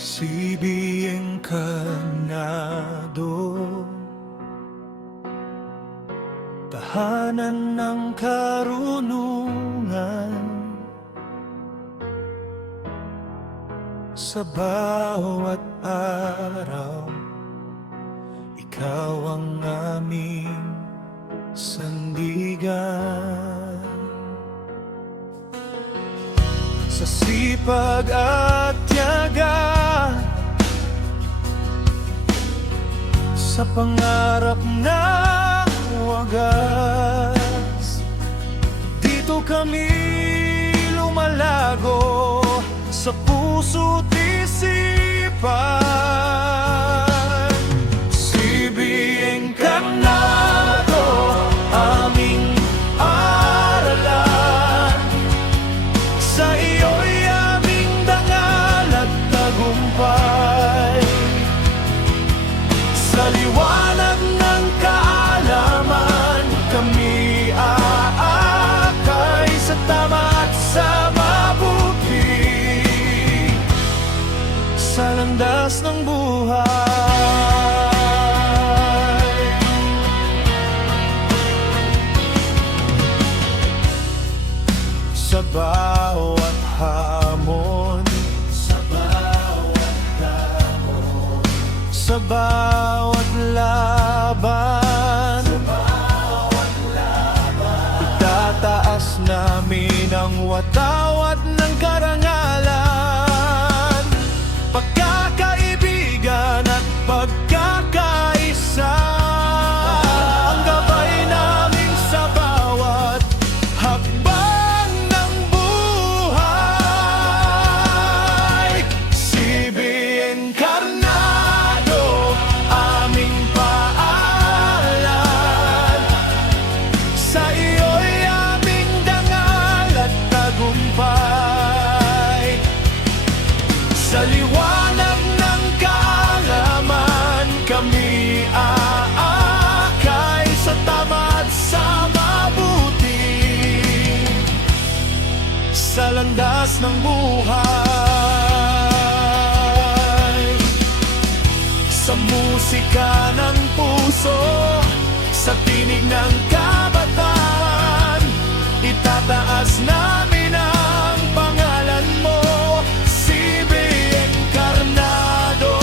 Sibi Encarnado, tahanan ng karunungan. Sa bawat araw, ikaw ang aming sandigan. Sa sipag at tiyaga, sa pangarap na wagas, dito kami lumalago sa puso't isipan. Sibi Encarnado, aming aralan. Sa iyo'y aming dangal at tagumpay. Sa liwanag ng kaalaman, kami aakay sa tama at sa mabuti, sa landas ng buhay. Sa bawat hamon, sa bawat laban, itataas namin ang watawat ng karangalan, pagkakaibigan at pagkakaisa. Ang gabay namin sa bawat hakbang ng buhay. Sibi Encarnado, aming paalan. Sa iyo'y aming dangal at tagumpay. Sa liwanag ng kaalaman, kami aakay sa tama at sa mabuti, sa landas ng buhay. Sa musika ng puso, sa tinig ng kabataan, itataas namin ang pangalan mo, Sibi Encarnado.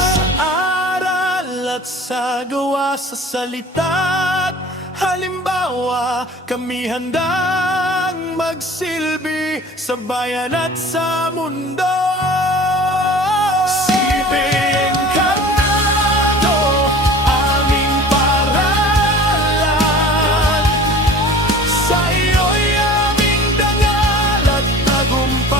Sa aral at sa gawa, sa salita't halimbawa, kami handang magsilbi sa bayan at sa mundo. Sibi Encarnado, aming paralan. Sa iyo'y aming dangal at tagumpay.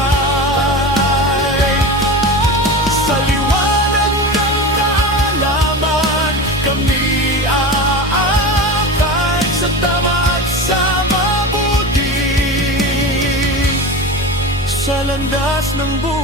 Sa liwanag ng kaalaman, kami aakay sa tama at sa mabuti, sa landas ng buhay.